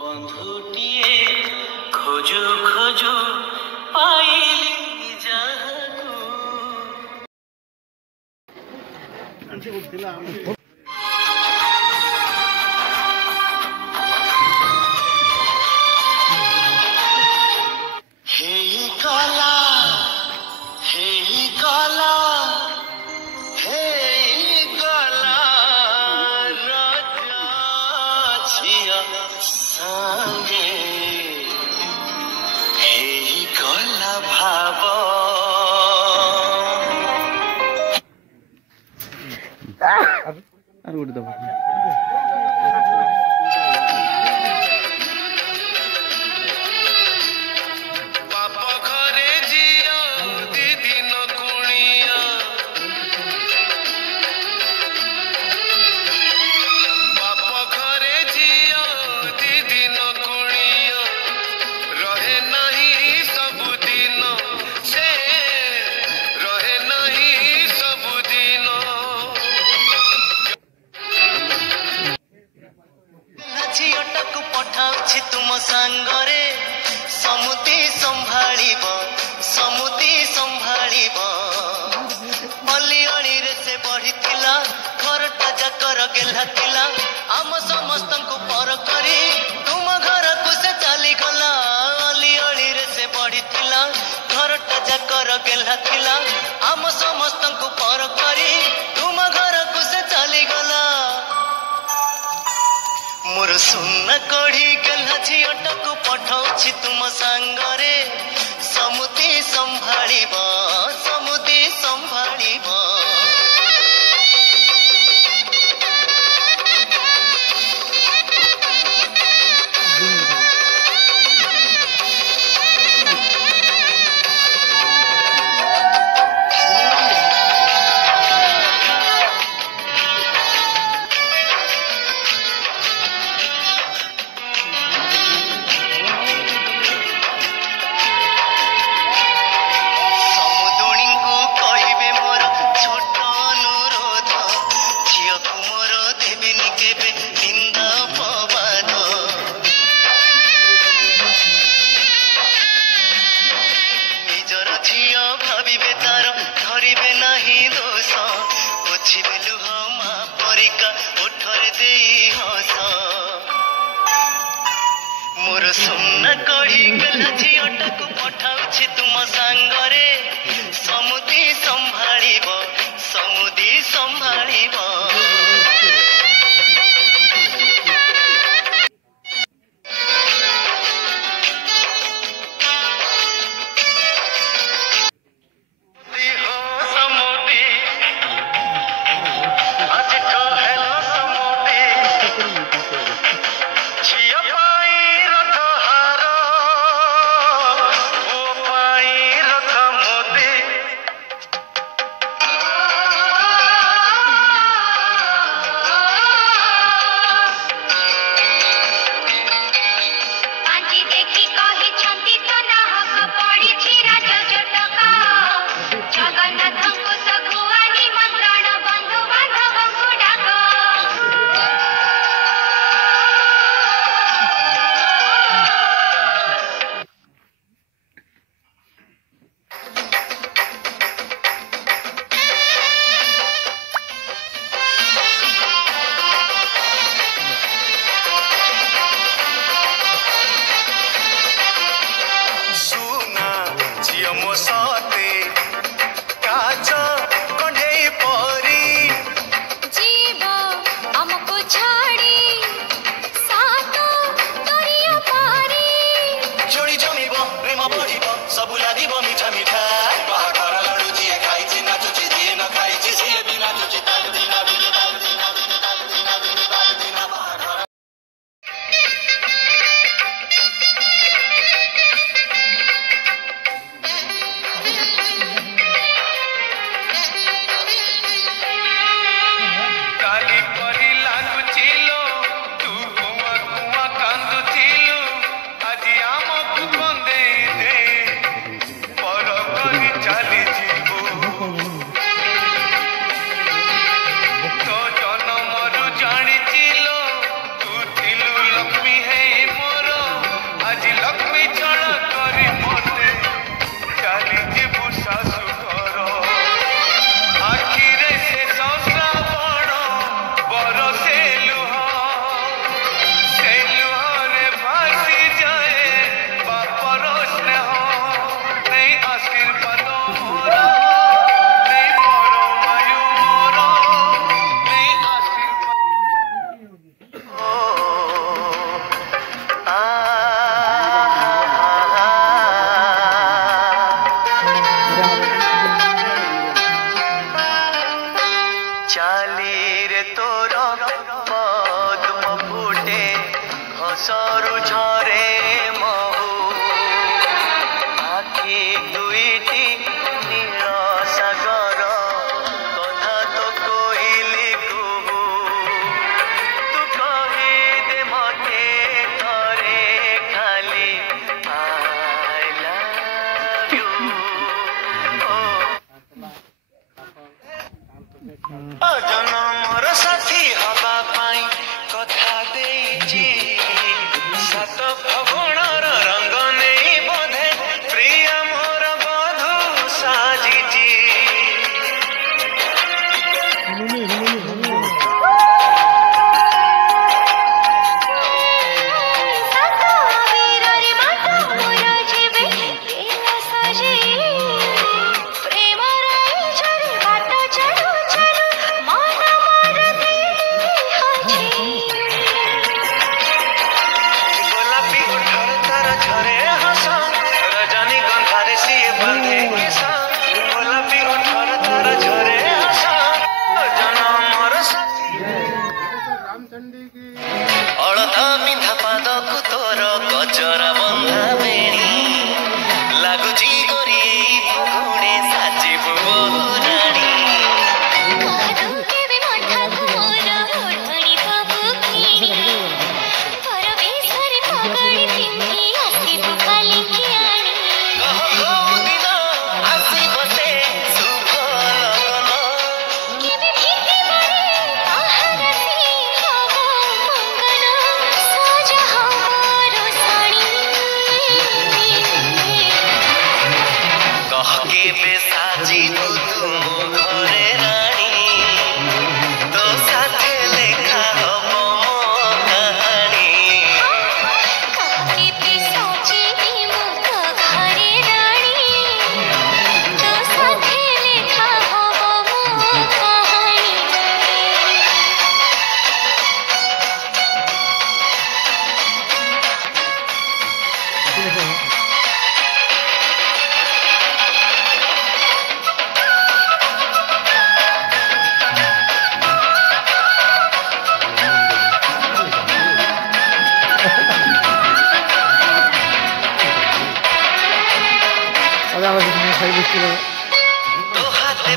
বন্ধুটিয়ে খোঁজো খোঁজো পাইলি যাহাকু। হেই কলা হেই কলা হেই গলা রাজা ঝিয়া সাঙ্গে হেই গলা ভাব আর উঠে দেবো ଝିଅଟାକୁ ପଠାଉଛି ତୁମ ସାଙ୍ଗରେ ସମୁଦି ସମ୍ଭାଳିବ ସମୁଦି ସମ୍ଭାଳିବ। ଅଲି ଅଳିରେ ସେ ବଢିଥିଲା ଘରଟା ଯାକର ଗେହ୍ଲା ଥିଲା ଆମ ସମସ୍ତଙ୍କୁ ପର କରି ତୁମ ଘରକୁ ସେ ଚାଲିଗଲା। ଅଲି ଅଳିରେ ସେ ବଢିଥିଲା ଘରଟା ଯାକର ଗେହ୍ଲା ଥିଲା ଆମ ସମସ୍ତଙ୍କୁ ପର କରି ତୁମ ଘରକୁ ସେ ଚାଲିଗଲା। ମୋର ସୁନା କଢି ଗେହ୍ଲା ଝିଅଟାକୁ ପଠାଉଛି ତୁମ ସାଙ୍ଗରେ ସମୁଦି ସମ୍ଭାଳିବ ସମୁଦି ସମ୍ଭାଳିବ। ମୋର ସୁନା କଢି ଗେହ୍ଲା ଝିଅଟାକୁ ପଠାଉଛି ତୁମ ସାଙ୍ଗରେ ସମୁଦି ସମ୍ଭାଳିବ ସମୁଦି ସମ୍ଭାଳିବ। গোলাপি ওঠার তার ঝরে হাসা রজনী গন্ধারে সিয়ে বাঁধে কিসা গোলাপি ওঠার তার ঝরে হাসা জনমর সাথী ଅଳତା ପିନ୍ଧା ପାଦକୁ ତୋର ଗଜରା ବନ୍ଧା ବେଣୀ ଲାଗୁଛି ଗୋରି ଏଇ ଫଗୁଣେ ସାଜିବୁ ବହୁରାଣୀ କେବେ ସାଜିବୁ ତୁ ମୋ ଘରେ ରାଣୀ ତୋ ସାଥେ ଲେଖା ହବ ମୋ କାହାଣୀ କେବେ ସାଜିବି ମୁଁ ତୋ ଘରେ ରାଣୀ ତୋ ସାଥେ ଲେଖା ହବ ମୋ କାହାଣୀ तो हाथे